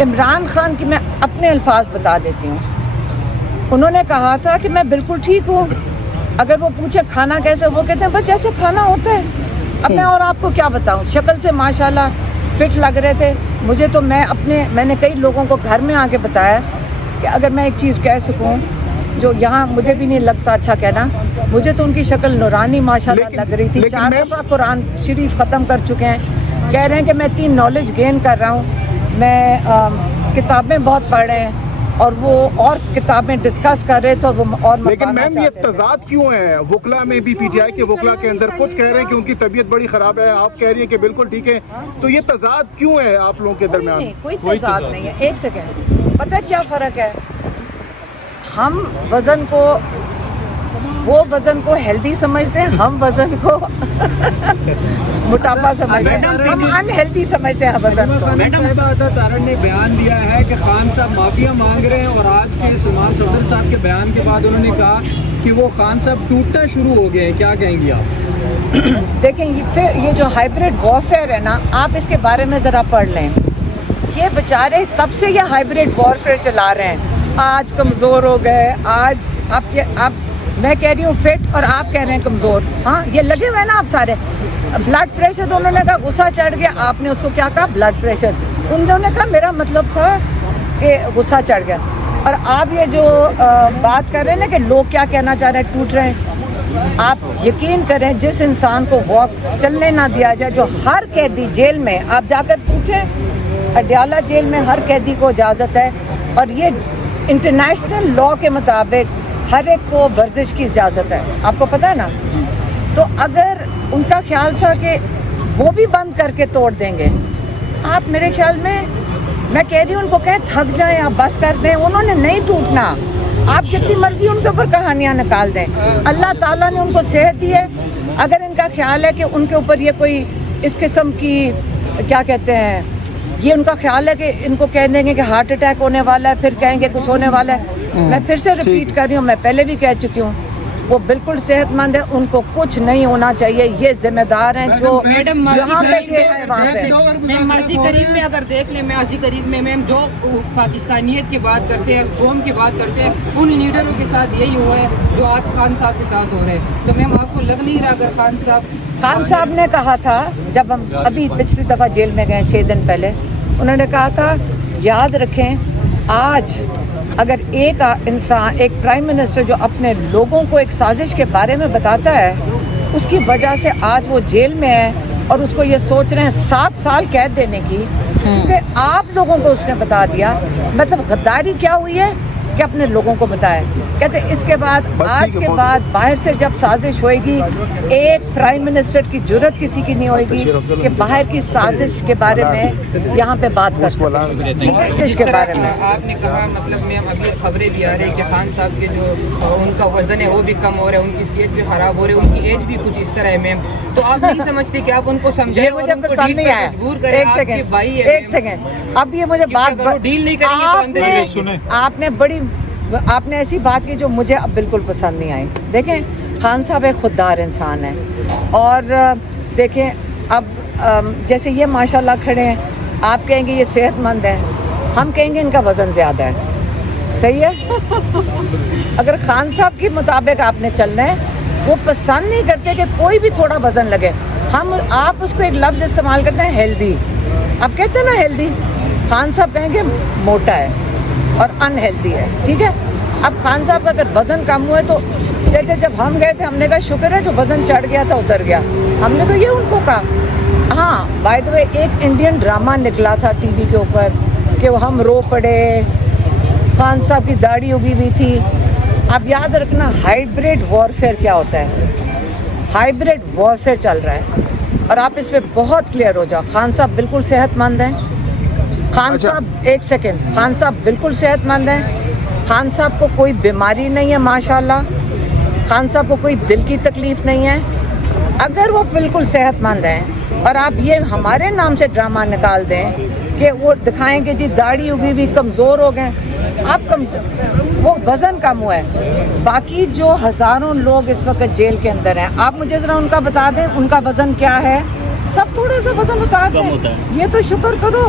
عمران خان کی میں اپنے الفاظ بتا دیتی ہوں. انہوں نے کہا تھا کہ میں بالکل ٹھیک ہوں. اگر وہ پوچھے کھانا کیسے, وہ کہتے ہیں بس جیسے کھانا ہوتا ہے. اب میں اور آپ کو کیا بتاؤں, شکل سے ماشاءاللہ فٹ لگ رہے تھے مجھے. تو میں نے کئی لوگوں کو گھر میں آ کے بتایا کہ اگر میں ایک چیز کہہ سکوں جو یہاں مجھے بھی نہیں لگتا اچھا کہنا, مجھے تو ان کی شکل نورانی ماشاءاللہ لگ رہی تھی. 4 دفعہ قرآن شریف ختم کر چکے ہیں. کہہ رہے ہیں کہ میں 3 نالج گین کر رہا ہوں. میں کتابیں بہت پڑھ رہے ہیں اور وہ اور کتابیں ڈسکس کر رہے تھے اور وہ اور. لیکن میم یہ تضاد کیوں ہے وکلا میں بھی, پی ٹی آئی کے وکلا کے اندر کچھ کہہ رہے ہیں کہ ان کی طبیعت بڑی خراب ہے, آپ کہہ رہی ہیں کہ بالکل ٹھیک ہے. تو یہ تضاد کیوں ہے آپ لوگوں کے درمیان؟ کوئی تضاد نہیں ہے. ایک سیکنڈ, پتہ کیا فرق ہے؟ ہم وہ وزن کو ہیلدی سمجھتے ہیں, ہم وزن کو موٹاپا سمجھتے ہیں, ہم انہیلدی سمجھتے ہیں وزن کو. میڈم عطا تارڑ نے بیان دیا ہے کہ خان صاحب معافیا مانگ رہے ہیں, اور آج کے سلمان صفدر صاحب کے بیان کے بعد انہوں نے کہا کہ وہ خان صاحب ٹوٹنا شروع ہو گئے ہیں. کیا کہیں گی آپ؟ دیکھیں یہ جو ہائبریڈ وارفیئر ہے نا, آپ اس کے بارے میں ذرا پڑھ لیں. یہ بیچارے تب سے یہ ہائبریڈ وارفیئر چلا رہے ہیں. آج کمزور ہو گئے, آج آپ میں کہہ رہی ہوں فٹ اور آپ کہہ رہے ہیں کمزور. ہاں یہ لگے ہوئے ہیں نا آپ سارے. بلڈ پریشر انہوں نے کہا غصہ چڑھ گیا, آپ نے اس کو کیا کہا بلڈ پریشر. انہوں نے کہا میرا مطلب تھا کہ غصہ چڑھ گیا. اور آپ یہ جو بات کر رہے ہیں نا کہ لوگ کیا کہنا چاہ رہے ہیں, ٹوٹ رہے ہیں, آپ یقین کریں جس انسان کو واک چلنے نہ دیا جائے, جو ہر قیدی جیل میں, آپ جا کر پوچھیں اڈیالہ جیل میں ہر قیدی کو اجازت ہے, اور یہ انٹرنیشنل لاء کے مطابق ہر ایک کو ورزش کی اجازت ہے, آپ کو پتہ ہے نا. تو اگر ان کا خیال تھا کہ وہ بھی بند کر کے توڑ دیں گے, آپ میرے خیال میں کہہ رہی ہوں ان کو کہیں تھک جائیں, آپ بس کر دیں. انہوں نے نہیں ٹوٹنا. آپ جتنی مرضی ان کے اوپر کہانیاں نکال دیں, اللہ تعالیٰ نے ان کو صحت دی ہے. اگر ان کا خیال ہے کہ ان کے اوپر یہ کوئی اس قسم کی کیا کہتے ہیں, یہ ان کا خیال ہے کہ ان کو کہہ دیں گے کہ ہارٹ اٹیک ہونے والا ہے, پھر کہیں گے کچھ ہونے والا ہے. میں پھر سے ریپیٹ کر رہی ہوں, میں پہلے بھی کہہ چکی ہوں, وہ بالکل صحت مند ہے, ان کو کچھ نہیں ہونا چاہیے. یہ ذمہ دار ہیں جو یہاں پہ یہ ہے وہاں پہ. ماضی قریب میں اگر دیکھ لیں, ماضی قریب میں میم جو پاکستانیت کی بات کرتے ہیں, قوم کی بات کرتے ہیں, ان لیڈروں کے ساتھ یہی ہوا ہے جو آج خان صاحب کے ساتھ ہو رہے ہیں. تو میم آپ کو لگ نہیں رہا اگر خان صاحب نے کہا تھا جب ہم ابھی پچھلی دفعہ جیل میں گئے 6 دن پہلے, انہوں نے کہا تھا یاد رکھیں آج اگر ایک انسان, ایک پرائم منسٹر جو اپنے لوگوں کو ایک سازش کے بارے میں بتاتا ہے, اس کی وجہ سے آج وہ جیل میں ہے اور اس کو یہ سوچ رہے ہیں 7 سال قید دینے کی, کیونکہ آپ لوگوں کو اس نے بتا دیا. مطلب غداری کیا ہوئی ہے کہ اپنے لوگوں کو بتائے. کہتے اس کے بعد آج کے بعد باہر سے جب سازش ہوئے گی, ایک پرائم منسٹر کی جرت کسی کی نہیں ہوئے گی کہ باہر کی سازش کے بارے میں یہاں پہ بات کر سکیں. اس کے بارے میں آپ نے کہا مطلب میں ابھی خبریں بھی آ رہی ہیں کہ خان صاحب کے جو ان کا وزن ہے وہ بھی کم ہو رہا ہے, ان کی صحت بھی خراب ہو رہی ہے, ان کی ایج بھی کچھ اس طرح ہے میم. تو آپ نہیں سمجھتے کہ آپ ان کو سمجھائیں اور ان کو ڈیل پر مجبور کریں؟ ایک سیکنڈ, اب یہ مجھے بات ڈیل نہیں کریں گے تو اندر آپ نے ایسی بات کی جو مجھے اب بالکل پسند نہیں آئی. دیکھیں خان صاحب ایک خوددار انسان ہیں, اور دیکھیں اب جیسے یہ ماشاءاللہ کھڑے ہیں, آپ کہیں گے یہ صحت مند ہے, ہم کہیں گے ان کا وزن زیادہ ہے. صحیح ہے. اگر خان صاحب کے مطابق آپ نے چلنا ہے, وہ پسند نہیں کرتے کہ کوئی بھی تھوڑا وزن لگے. آپ اس کو ایک لفظ استعمال کرتے ہیں ہیلدی, آپ کہتے ہیں نا ہیلدی, خان صاحب کہیں گے موٹا ہے اور انہیلدی ہے. ٹھیک ہے. اب خان صاحب کا اگر وزن کم ہوا ہے تو جیسے جب ہم گئے تھے ہم نے کہا شکر ہے جو وزن چڑھ گیا تھا اتر گیا, ہم نے تو یہ ان کو کہا. ہاں بائی دا وے ایک انڈین ڈرامہ نکلا تھا ٹی وی کے اوپر کہ وہ ہم رو پڑے, خان صاحب کی داڑھی اگی ہوئی تھی. اب یاد رکھنا ہائبریڈ وارفیئر کیا ہوتا ہے, ہائبریڈ وارفیئر چل رہا ہے, اور آپ اس پہ بہت کلیئر ہو جاؤ. خان صاحب بالکل صحت مند ہیں. خان صاحب ایک سیکنڈ, خان صاحب بالکل صحت مند ہیں. خان صاحب کو کوئی بیماری نہیں ہے ماشاءاللہ. خان صاحب کو کوئی دل کی تکلیف نہیں ہے. اگر وہ بالکل صحت مند ہیں اور آپ یہ ہمارے نام سے ڈرامہ نکال دیں کہ وہ دکھائیں گے جی داڑھی ہوگی بھی کمزور ہو گئے, آپ وہ وزن کم ہوا ہے. باقی جو ہزاروں لوگ اس وقت جیل کے اندر ہیں, آپ مجھے ذرا ان کا بتا دیں ان کا وزن کیا ہے. سب تھوڑا سا وزن اتار دیں. یہ تو شکر کرو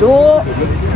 2